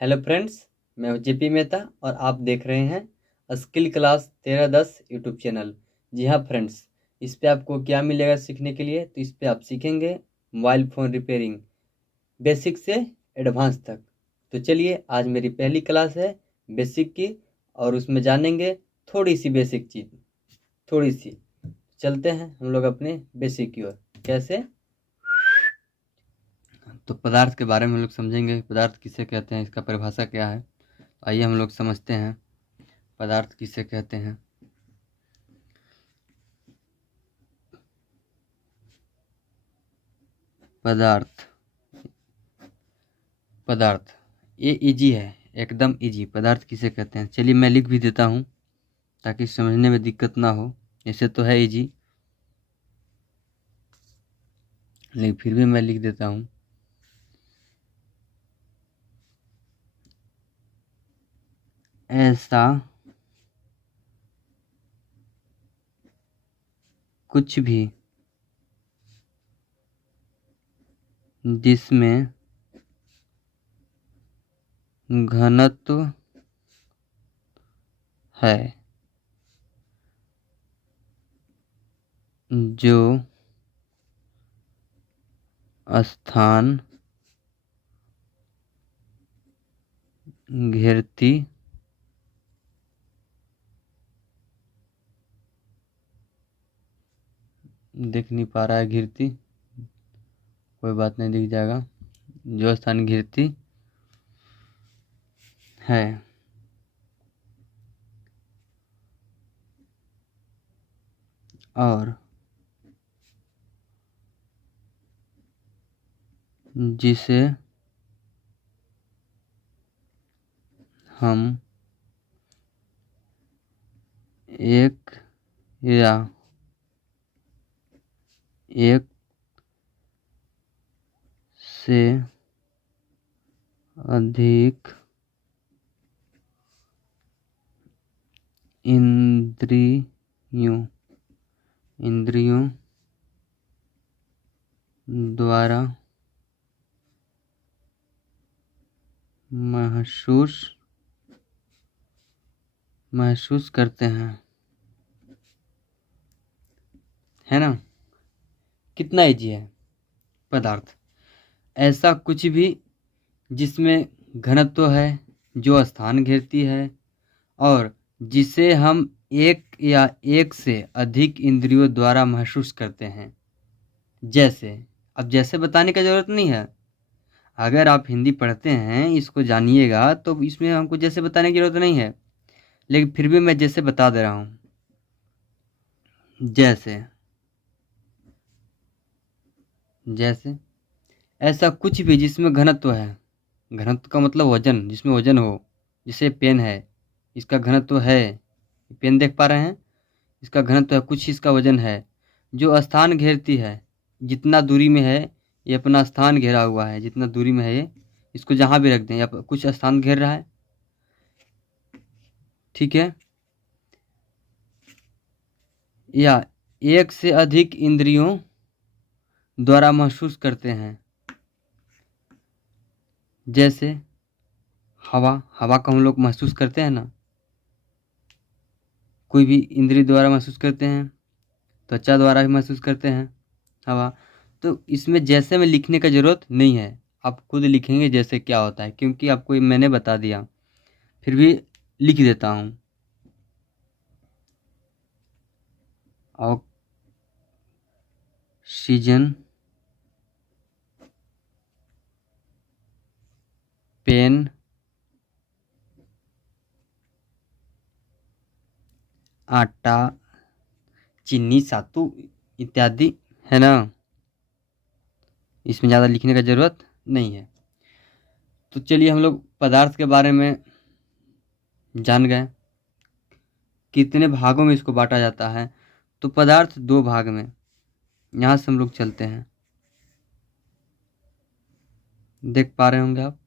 Hello friends, मैं हूं JP Mehta और आप देख रहे हैं स्किल क्लास 1310 यूट्यूब चैनल। जी हाँ फ्रेंड्स, इस पे आपको क्या मिलेगा सीखने के लिए? तो इस पे आप सीखेंगे मोबाइल फ़ोन रिपेयरिंग, बेसिक से एडवांस तक। तो चलिए, आज मेरी पहली क्लास है बेसिक की, और उसमें जानेंगे थोड़ी सी बेसिक चीज़, थोड़ी सी। चलते हैं हम लोग अपने बेसिक की ओर। कैसे? तो पदार्थ के बारे में हम लोग समझेंगे, पदार्थ किसे कहते हैं, इसका परिभाषा क्या है। आइए हम लोग समझते हैं पदार्थ किसे कहते हैं। पदार्थ पदार्थ ये इजी है, एकदम इजी। पदार्थ किसे कहते हैं, चलिए मैं लिख भी देता हूँ ताकि समझने में दिक्कत ना हो। ऐसे तो है इजी, लेकिन फिर भी मैं लिख देता हूँ। ऐसा कुछ भी जिसमें घनत्व है जो स्थान घेरती दिख नहीं पा रहा है, घिरती, कोई बात नहीं, दिख जाएगा। जो स्थान घिरती है और जिसे हम एक या एक से अधिक इंद्रियों द्वारा महसूस करते हैं, है ना? कितना इजी है। पदार्थ ऐसा कुछ भी जिसमें घनत्व है, जो स्थान घेरती है और जिसे हम एक या एक से अधिक इंद्रियों द्वारा महसूस करते हैं। जैसे, अब जैसे बताने का जरूरत नहीं है। अगर आप हिंदी पढ़ते हैं, इसको जानिएगा, तो इसमें हमको जैसे बताने की जरूरत नहीं है, लेकिन फिर भी मैं जैसे बता दे रहा हूँ। जैसे ऐसा कुछ भी जिसमें घनत्व है, घनत्व का मतलब वजन, जिसमें वजन हो। जैसे पेन है, इसका घनत्व है, पेन देख पा रहे हैं, इसका घनत्व है, कुछ इसका वजन है। जो स्थान घेरती है, जितना दूरी में है, ये अपना स्थान घेरा हुआ है, जितना दूरी में है ये, इसको जहाँ भी रख दें, या कुछ स्थान घेर रहा है, ठीक है। या एक से अधिक इंद्रियों द्वारा महसूस करते हैं। जैसे हवा को हम लोग महसूस करते हैं ना, कोई भी इंद्रिय द्वारा महसूस करते हैं, त्वचा द्वारा भी महसूस करते हैं हवा। तो इसमें जैसे में लिखने का जरूरत नहीं है, आप खुद लिखेंगे जैसे क्या होता है, क्योंकि आपको मैंने बता दिया। फिर भी लिख देता हूँ। ऑक्सीजन, पेन, आटा, चीनी, सातु इत्यादि, है ना? इसमें ज़्यादा लिखने का जरूरत नहीं है। तो चलिए हम लोग पदार्थ के बारे में जान गए, कितने भागों में इसको बांटा जाता है। तो पदार्थ दो भाग में, यहाँ से हम लोग चलते हैं। देख पा रहे होंगे आप,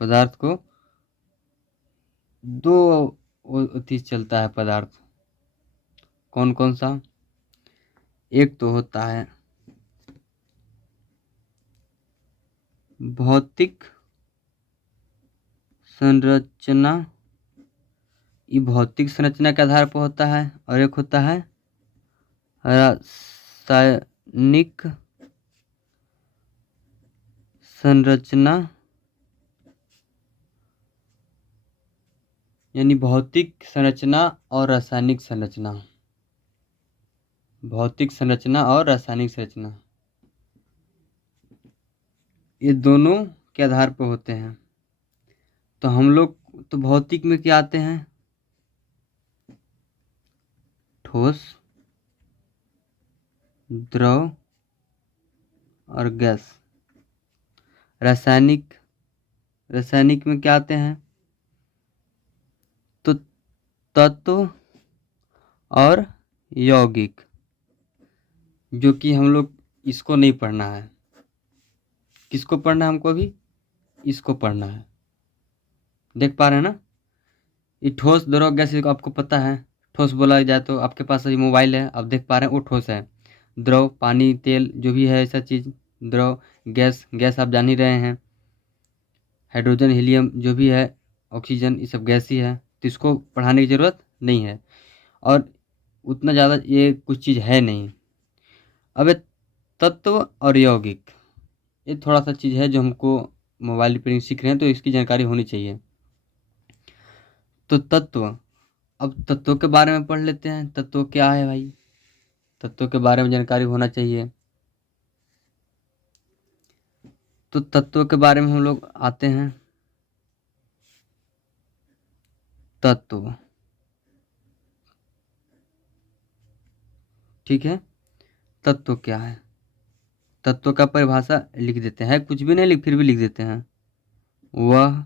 पदार्थ को दो चीज चलता है पदार्थ। कौन कौन सा? एक तो होता है भौतिक संरचना, ये भौतिक संरचना के आधार पर होता है, और एक होता है रासायनिक संरचना, यानी भौतिक संरचना और रासायनिक संरचना। भौतिक संरचना और रासायनिक संरचना ये दोनों के आधार पर होते हैं। तो हम लोग तो भौतिक में क्या आते हैं? ठोस, द्रव और गैस। रासायनिक में क्या आते हैं? तो तत्व और यौगिक, जो कि हम लोग इसको नहीं पढ़ना है। किसको पढ़ना है हमको? अभी इसको पढ़ना है। देख पा रहे हैं ना? ये ठोस, द्रव, गैस आपको पता है। ठोस बोला जाए तो आपके पास अभी मोबाइल है, आप देख पा रहे हैं, वो ठोस है। द्रव पानी, तेल, जो भी है ऐसा चीज़ द्रव। गैस आप जान ही रहे हैं, हाइड्रोजन, हीलियम, जो भी है, ऑक्सीजन, ये सब गैस ही है। तो इसको पढ़ाने की ज़रूरत नहीं है, और उतना ज़्यादा ये कुछ चीज़ है नहीं। अब ये तत्व और यौगिक, ये थोड़ा सा चीज़ है जो हमको मोबाइल रिपेयरिंग सीख रहे हैं तो इसकी जानकारी होनी चाहिए। तो तत्व, अब तत्वों के बारे में पढ़ लेते हैं। तत्व क्या है भाई? तत्वों के बारे में जानकारी होना चाहिए। तो तत्वों के बारे में हम लोग आते हैं। तत्व, ठीक है। तत्व क्या है? तत्व का परिभाषा लिख देते हैं, कुछ भी नहीं लिख, फिर भी लिख देते हैं। वह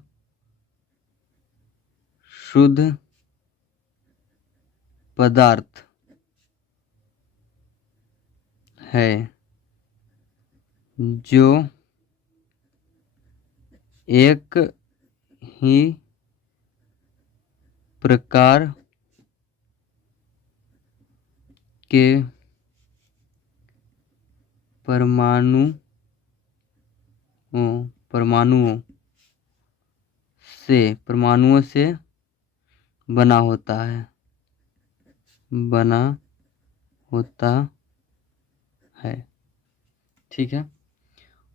शुद्ध पदार्थ है जो एक ही प्रकार के परमाणुओं से बना होता है। ठीक है।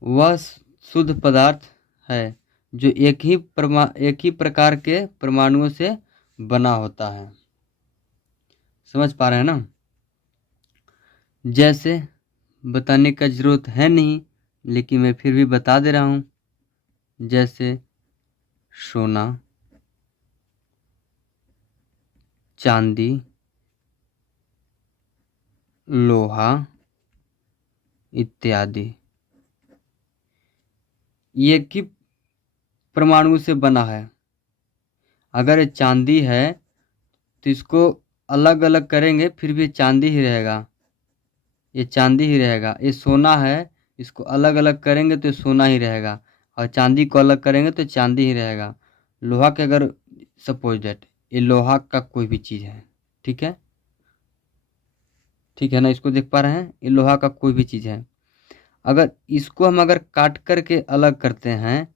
वह शुद्ध पदार्थ है जो एक ही प्रकार के परमाणुओं से बना होता है। समझ पा रहे हैं ना? जैसे बताने का जरूरत है नहीं, लेकिन मैं फिर भी बता दे रहा हूँ। जैसे सोना, चांदी, लोहा इत्यादि, ये एक ही परमाणु से बना है। अगर ये चांदी है तो इसको अलग अलग करेंगे फिर भी चांदी ही रहेगा, ये चांदी ही रहेगा। ये सोना है, इसको अलग अलग करेंगे तो सोना ही रहेगा, और चांदी को अलग करेंगे तो चांदी ही रहेगा। लोहा के अगर सपोज दैट ये लोहा का कोई भी चीज़ है, ठीक है, ठीक है ना? इसको देख पा रहे हैं, ये लोहा का कोई भी चीज़ है। अगर इसको हम काट करके अलग करते हैं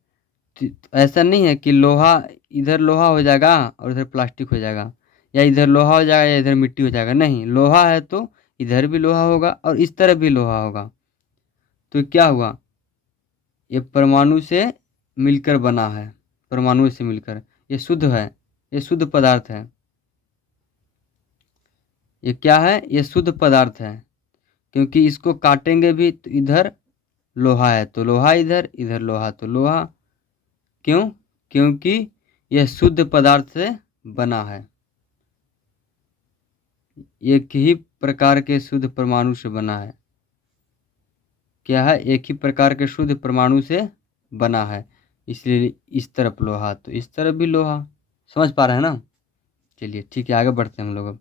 तो ऐसा नहीं है कि लोहा इधर लोहा हो जाएगा और इधर प्लास्टिक हो जाएगा, या इधर लोहा हो जाएगा या इधर मिट्टी हो जाएगा। नहीं, लोहा है तो इधर भी लोहा होगा और इस तरफ भी लोहा होगा। तो क्या हुआ? ये परमाणु से मिलकर बना है, परमाणु से मिलकर। ये शुद्ध है, ये शुद्ध पदार्थ है। ये क्या है? ये शुद्ध पदार्थ है, क्योंकि इसको काटेंगे भी तो इधर लोहा है तो लोहा इधर, इधर लोहा तो लोहा। क्यों? क्योंकि यह शुद्ध पदार्थ से बना है, एक ही प्रकार के शुद्ध परमाणु से बना है। क्या है? एक ही प्रकार के शुद्ध परमाणु से बना है, इसलिए इस तरफ लोहा तो इस तरफ भी लोहा। समझ पा रहे हैं ना? चलिए ठीक है, आगे बढ़ते हैं हम लोग अब।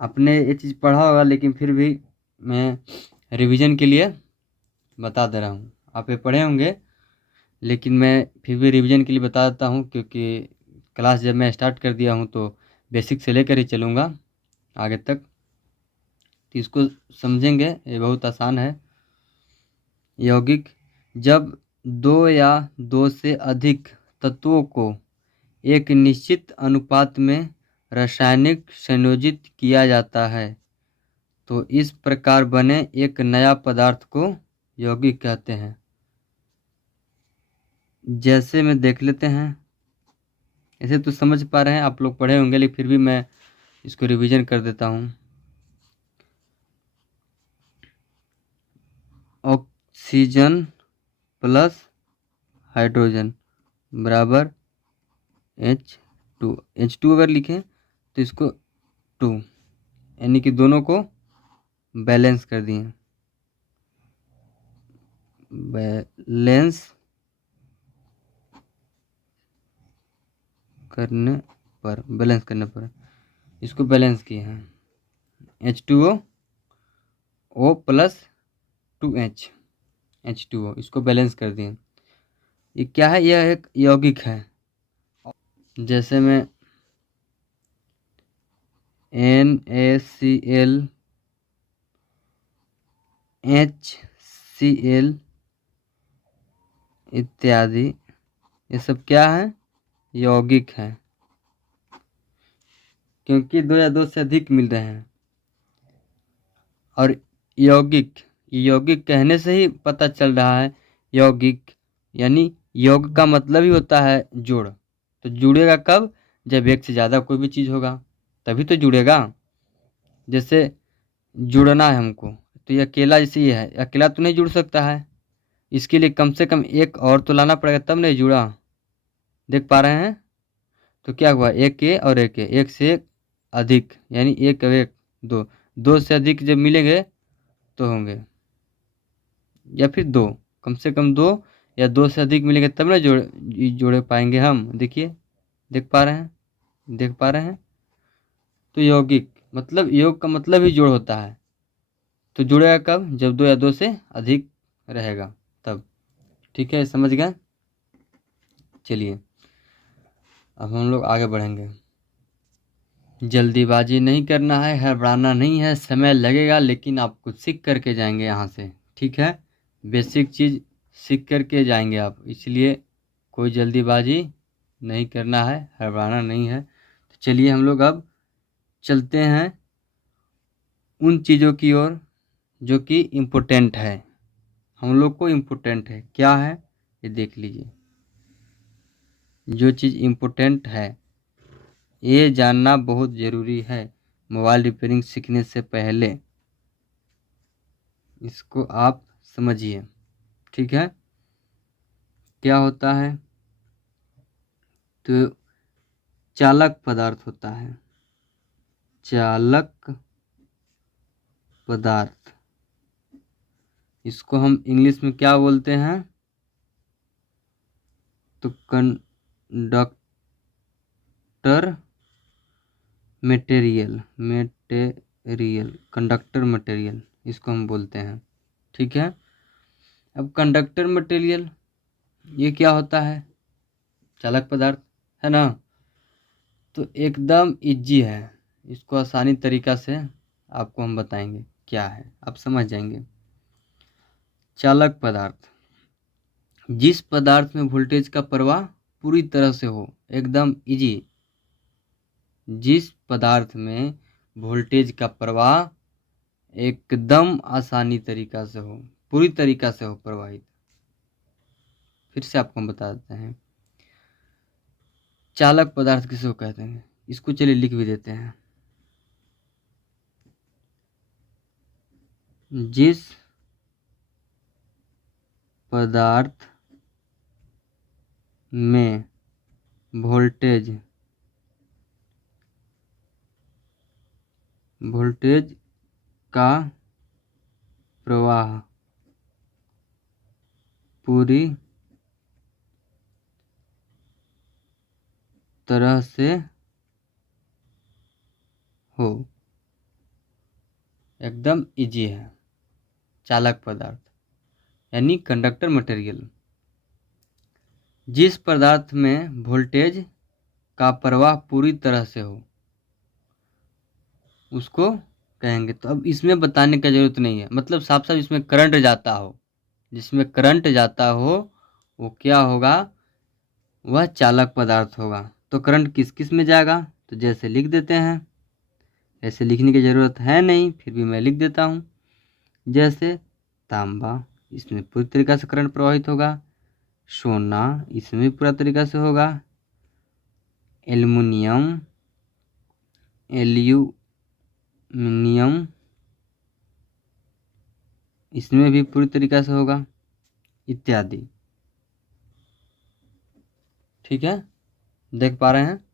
आपने ये चीज़ पढ़ा होगा, लेकिन फिर भी मैं रिवीजन के लिए बता दे रहा हूँ। आप ये पढ़े होंगे, लेकिन मैं फिर भी रिवीजन के लिए बता देता हूँ, क्योंकि क्लास जब मैं स्टार्ट कर दिया हूँ तो बेसिक से लेकर ही चलूँगा आगे तक। तो इसको समझेंगे, ये बहुत आसान है। यौगिक, जब दो या दो से अधिक तत्वों को एक निश्चित अनुपात में रासायनिक संयोजित किया जाता है तो इस प्रकार बने एक नया पदार्थ को यौगिक कहते हैं। जैसे में देख लेते हैं, ऐसे तो समझ पा रहे हैं, आप लोग पढ़े होंगे, लेकिन फिर भी मैं इसको रिवीजन कर देता हूँ। ऑक्सीजन प्लस हाइड्रोजन बराबर H2। H2 अगर लिखें तो इसको 2, यानी कि दोनों को बैलेंस कर दिए। बैलेंस करने पर इसको बैलेंस किए हैं। H2O प्लस 2H, H2O इसको बैलेंस कर दिए। ये क्या है? यह एक यौगिक है। जैसे में NaCl, HCl इत्यादि, ये सब क्या है? यौगिक है, क्योंकि दो या दो से अधिक मिल रहे हैं। और यौगिक कहने से ही पता चल रहा है, यौगिक यानी योग का मतलब ही होता है जोड़। तो जुड़ेगा कब? जब एक से ज़्यादा कोई भी चीज़ होगा तभी तो जुड़ेगा। जैसे जुड़ना है हमको, तो ये अकेला जैसे ये है, अकेला तो नहीं जुड़ सकता है, इसके लिए कम से कम एक और तो लाना पड़ेगा तब नहीं जुड़ा। देख पा रहे हैं? तो क्या हुआ, एक ए और एक ए, एक से एक अधिक, यानी एक और एक दो, दो से अधिक जब मिलेंगे तो होंगे, या फिर दो, कम से कम दो या दो से अधिक मिलेंगे तब ना जोड़े पाएंगे हम। देखिए, देख पा रहे हैं? देख पा रहे हैं? तो यौगिक मतलब, योग का मतलब ही जोड़ होता है। तो जुड़ेगा कब? जब दो या दो से अधिक रहेगा तब। ठीक है, समझ गए? चलिए अब हम लोग आगे बढ़ेंगे। जल्दीबाजी नहीं करना है, हड़बड़ाना नहीं है, समय लगेगा लेकिन आप कुछ सीख करके जाएंगे यहाँ से। ठीक है, बेसिक चीज़ सीख करके जाएंगे आप, इसलिए कोई जल्दीबाजी नहीं करना है, हड़बड़ाना नहीं है। तो चलिए हम लोग अब चलते हैं उन चीज़ों की ओर जो कि इम्पोर्टेंट है, हम लोग को इम्पोर्टेंट है। क्या है ये देख लीजिए। जो चीज़ इम्पोर्टेंट है ये जानना बहुत ज़रूरी है। मोबाइल रिपेयरिंग सीखने से पहले इसको आप समझिए। ठीक है, क्या होता है? तो चालक पदार्थ होता है, चालक पदार्थ। इसको हम इंग्लिश में क्या बोलते हैं? तो कंडक्टर मटेरियल, कंडक्टर मटेरियल इसको हम बोलते हैं। ठीक है, अब कंडक्टर मटेरियल ये क्या होता है? चालक पदार्थ है ना। तो एकदम इजी है, इसको आसानी तरीका से आपको हम बताएंगे क्या है, आप समझ जाएंगे। चालक पदार्थ, जिस पदार्थ में वोल्टेज का प्रवाह पूरी तरह से हो, एकदम इजी। जिस पदार्थ में वोल्टेज का प्रवाह एकदम आसानी तरीका से हो, पूरी तरीका से हो प्रवाहित। फिर से आपको हम बता देते हैं चालक पदार्थ किसको कहते हैं। इसको चलिए लिख भी देते हैं। जिस पदार्थ में वोल्टेज का प्रवाह पूरी तरह से हो, एकदम इजी है। चालक पदार्थ यानी कंडक्टर मटेरियल। जिस पदार्थ में वोल्टेज का प्रवाह पूरी तरह से हो उसको कहेंगे। तो अब इसमें बताने की जरूरत नहीं है, मतलब साफ साफ इसमें करंट जाता हो, जिसमें करंट जाता हो वो क्या होगा, वह चालक पदार्थ होगा। तो करंट किस किस में जाएगा, तो जैसे लिख देते हैं, ऐसे लिखने की ज़रूरत है नहीं फिर भी मैं लिख देता हूँ। जैसे तांबा, इसमें पूरी तरीक़ा से करंट प्रवाहित होगा। सोना, इसमें भी पूरा तरीक़ा से होगा। एल्युमिनियम, एल्यूमिनियम, इसमें भी पूरी तरीक़ा से होगा, इत्यादि। ठीक है, देख पा रहे हैं,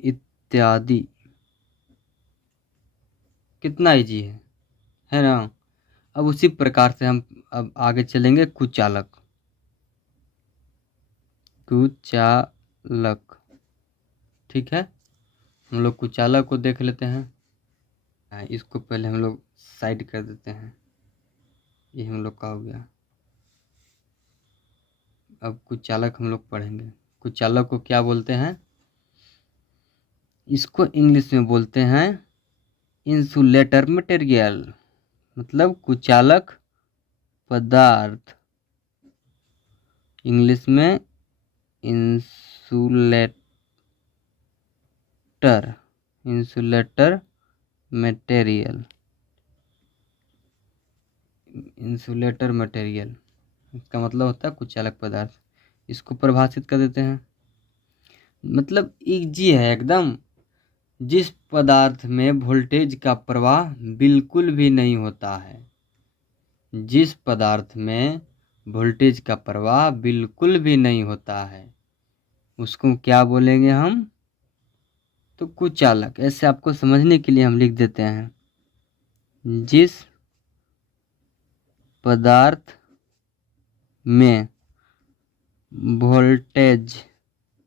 इत्यादि। कितना इजी है ना। अब उसी प्रकार से हम अब आगे चलेंगे कुचालक। कुचालक, ठीक है, हम लोग कुचालक को देख लेते हैं। इसको पहले हम लोग साइड कर देते हैं, ये हम लोग का हो गया। अब कुचालक हम लोग पढ़ेंगे। कुचालक को क्या बोलते हैं, इसको इंग्लिश में बोलते हैं इंसुलेटर मटेरियल, मतलब कुचालक पदार्थ। इंग्लिश में इंसुलेटर मटेरियल, इंसुलेटर मटेरियल इसका मतलब होता है कुचालक पदार्थ। इसको परिभाषित कर देते हैं, मतलब इजी है एकदम। जिस पदार्थ में वोल्टेज का प्रवाह बिल्कुल भी नहीं होता है, जिस पदार्थ में वोल्टेज का प्रवाह बिल्कुल भी नहीं होता है उसको क्या बोलेंगे हम, तो कुचालक। ऐसे आपको समझने के लिए हम लिख देते हैं, जिस पदार्थ में वोल्टेज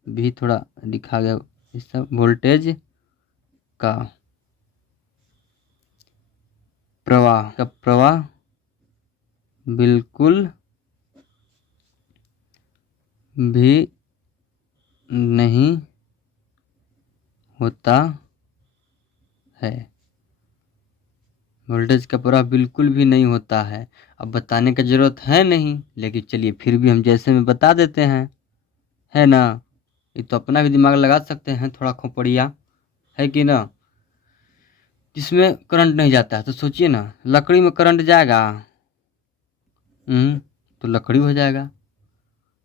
भी थोड़ा लिखा गया, इसका वोल्टेज का प्रवाह बिल्कुल भी नहीं होता है, वोल्टेज का प्रवाह बिल्कुल भी नहीं होता है। अब बताने की ज़रूरत है नहीं, लेकिन चलिए फिर भी हम जैसे में बता देते हैं, है ना। ये तो अपना भी दिमाग लगा सकते हैं, थोड़ा खोपड़िया है कि ना। जिसमें करंट नहीं जाता है तो सोचिए ना, लकड़ी में करंट जाएगा, तो लकड़ी हो जाएगा।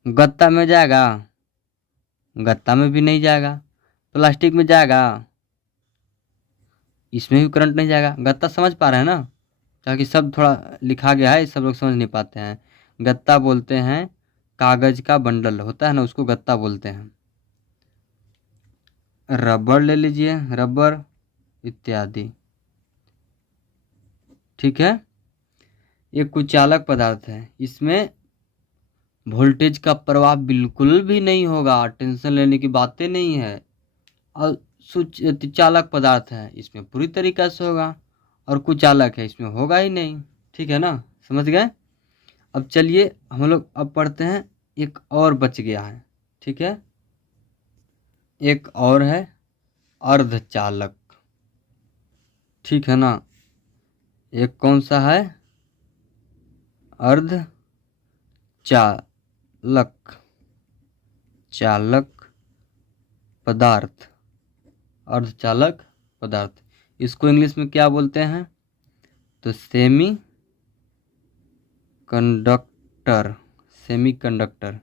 गत्ता में जाएगा, गत्ता में भी नहीं जाएगा। प्लास्टिक में जाएगा, इसमें भी करंट नहीं जाएगा। गत्ता समझ पा रहे हैं ना, ताकि सब थोड़ा लिखा गया है, सब लोग समझ नहीं पाते हैं। गत्ता बोलते हैं कागज का बंडल होता है ना, उसको गत्ता बोलते हैं। रबर ले लीजिए, रबर इत्यादि, ठीक है। ये कुचालक पदार्थ है, इसमें वोल्टेज का प्रवाह बिल्कुल भी नहीं होगा, टेंशन लेने की बातें नहीं है। और चालक पदार्थ है, इसमें पूरी तरीक़ा से होगा। और कुचालक है, इसमें होगा ही नहीं। ठीक है ना, समझ गए। अब चलिए हम लोग अब पढ़ते हैं, एक और बच गया है, ठीक है। एक और है अर्धचालक, ठीक है ना। एक कौन सा है, अर्धचालक, चालक पदार्थ, अर्धचालक पदार्थ। इसको इंग्लिश में क्या बोलते हैं, तो semi conductor, semi conductor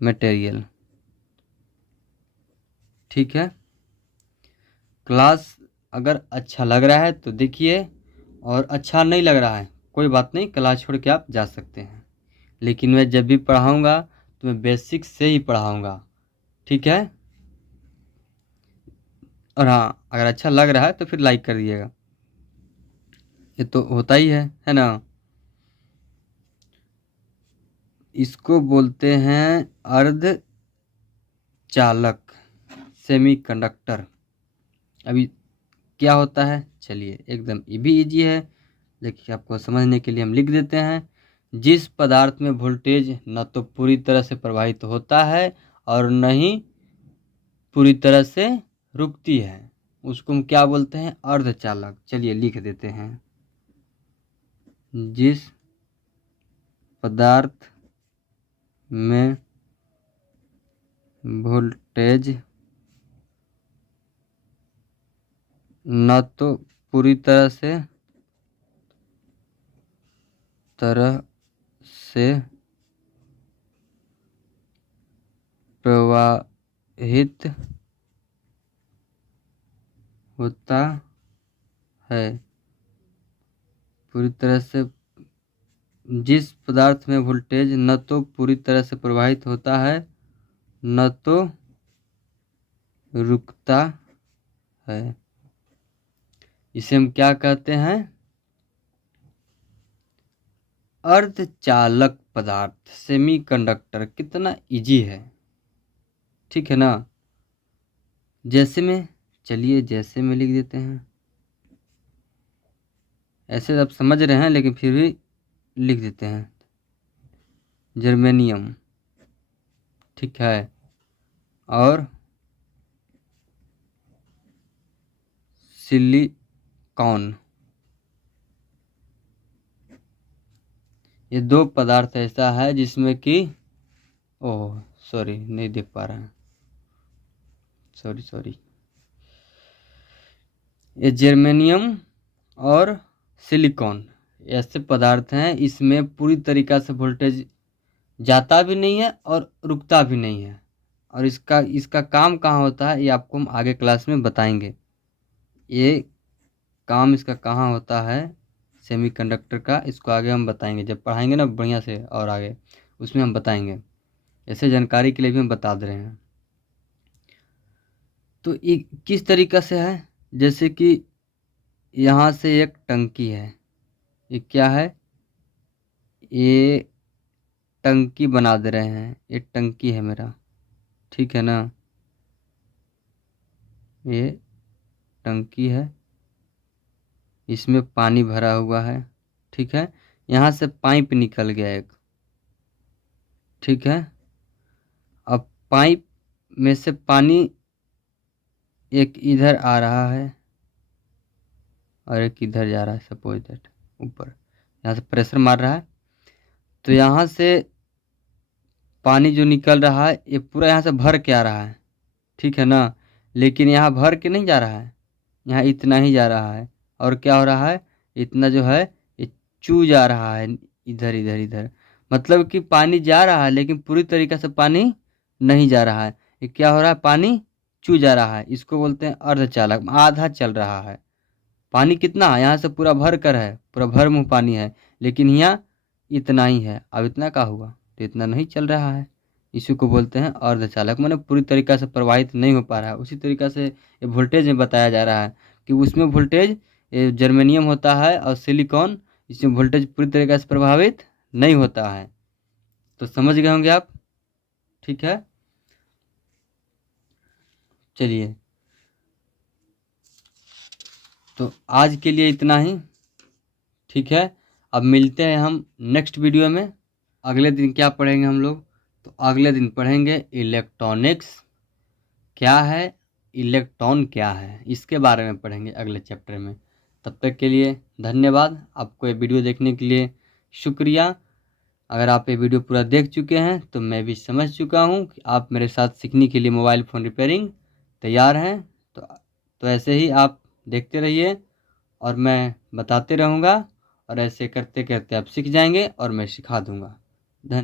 material, ठीक है। क्लास अगर अच्छा लग रहा है तो देखिए, और अच्छा नहीं लग रहा है कोई बात नहीं, क्लास छोड़ के आप जा सकते हैं। लेकिन मैं जब भी पढ़ाऊँगा तो मैं बेसिक से ही पढ़ाऊँगा, ठीक है। और हाँ, अगर अच्छा लग रहा है तो फिर लाइक कर दिएगा, ये तो होता ही है ना। इसको बोलते हैं अर्धचालक, सेमी कंडक्टर। अभी क्या होता है, चलिए एकदम ये भी इजी है, लेकिन आपको समझने के लिए हम लिख देते हैं। जिस पदार्थ में वोल्टेज न तो पूरी तरह से प्रवाहित होता है और न ही पूरी तरह से रुकती है, उसको हम क्या बोलते हैं? अर्धचालक। चलिए लिख देते हैं। जिस पदार्थ में वोल्टेज न तो पूरी तरह से प्रवाहित होता है, पूरी तरह से, जिस पदार्थ में वोल्टेज न तो पूरी तरह से प्रवाहित होता है न तो रुकता है, इसे हम क्या कहते हैं? अर्धचालक पदार्थ, सेमीकंडक्टर। कितना इजी है, ठीक है ना? चलिए जैसे में लिख देते हैं। ऐसे आप समझ रहे हैं लेकिन फिर भी लिख देते हैं। जर्मेनियम, ठीक है, और सिलिकॉन, ये दो पदार्थ ऐसा है जिसमें कि ओह सॉरी नहीं देख पा रहे हैं, सॉरी। ये जर्मेनियम और सिलिकॉन ऐसे पदार्थ हैं, इसमें पूरी तरीक़ा से वोल्टेज जाता भी नहीं है और रुकता भी नहीं है। और इसका काम कहाँ होता है ये आपको हम आगे क्लास में बताएंगे। ये काम इसका कहाँ होता है सेमीकंडक्टर का, इसको आगे हम बताएंगे जब पढ़ाएंगे ना बढ़िया से, और आगे उसमें हम बताएंगे। ऐसे जानकारी के लिए भी हम बता दे रहे हैं। तो ये किस तरीक़ा से है, जैसे कि यहाँ से एक टंकी है, ये क्या है? ये टंकी बना दे रहे हैं, ये टंकी है मेरा, ठीक है ना? ये टंकी है, इसमें पानी भरा हुआ है, ठीक है। यहाँ से पाइप निकल गया एक, ठीक है। अब पाइप में से पानी एक इधर आ रहा है और एक इधर जा रहा है, सपोज दैट ऊपर, यहाँ से प्रेशर मार रहा है, तो यहाँ से पानी जो निकल रहा है ये पूरा यहाँ से भर के आ रहा है, ठीक है ना। लेकिन यहाँ भर के नहीं जा रहा है, यहाँ इतना ही जा रहा है। और क्या हो रहा है, इतना जो है ये चू जा रहा है इधर इधर इधर, मतलब कि पानी जा रहा है लेकिन पूरी तरीक़े से पानी नहीं जा रहा है। ये क्या हो रहा है, पानी चू जा रहा है, इसको बोलते हैं अर्धचालक। आधा चल रहा है पानी, कितना यहाँ से पूरा भर कर है, पूरा भर मुँह पानी है, लेकिन यहाँ इतना ही है। अब इतना का हुआ, तो इतना नहीं चल रहा है, इसी को बोलते हैं अर्धचालक, माने पूरी तरीक़ा से प्रवाहित नहीं हो पा रहा है। उसी तरीक़ा से ये वोल्टेज में बताया जा रहा है कि उसमें वोल्टेज जर्मेनियम होता है और सिलिकॉन, इसमें वोल्टेज पूरी तरीक़ा से प्रभावित नहीं होता है। तो समझ गए होंगे आप, ठीक है। चलिए, तो आज के लिए इतना ही, ठीक है। अब मिलते हैं हम नेक्स्ट वीडियो में। अगले दिन क्या पढ़ेंगे हम लोग, तो अगले दिन पढ़ेंगे इलेक्ट्रॉनिक्स क्या है, इलेक्ट्रॉन क्या है, इसके बारे में पढ़ेंगे अगले चैप्टर में। तब तक के लिए धन्यवाद। आपको ये वीडियो देखने के लिए शुक्रिया। अगर आप ये वीडियो पूरा देख चुके हैं तो मैं भी समझ चुका हूँ कि आप मेरे साथ सीखने के लिए मोबाइल फ़ोन रिपेयरिंग तैयार हैं। तो ऐसे ही आप देखते रहिए और मैं बताते रहूँगा, और ऐसे करते करते आप सीख जाएंगे और मैं सिखा दूँगा।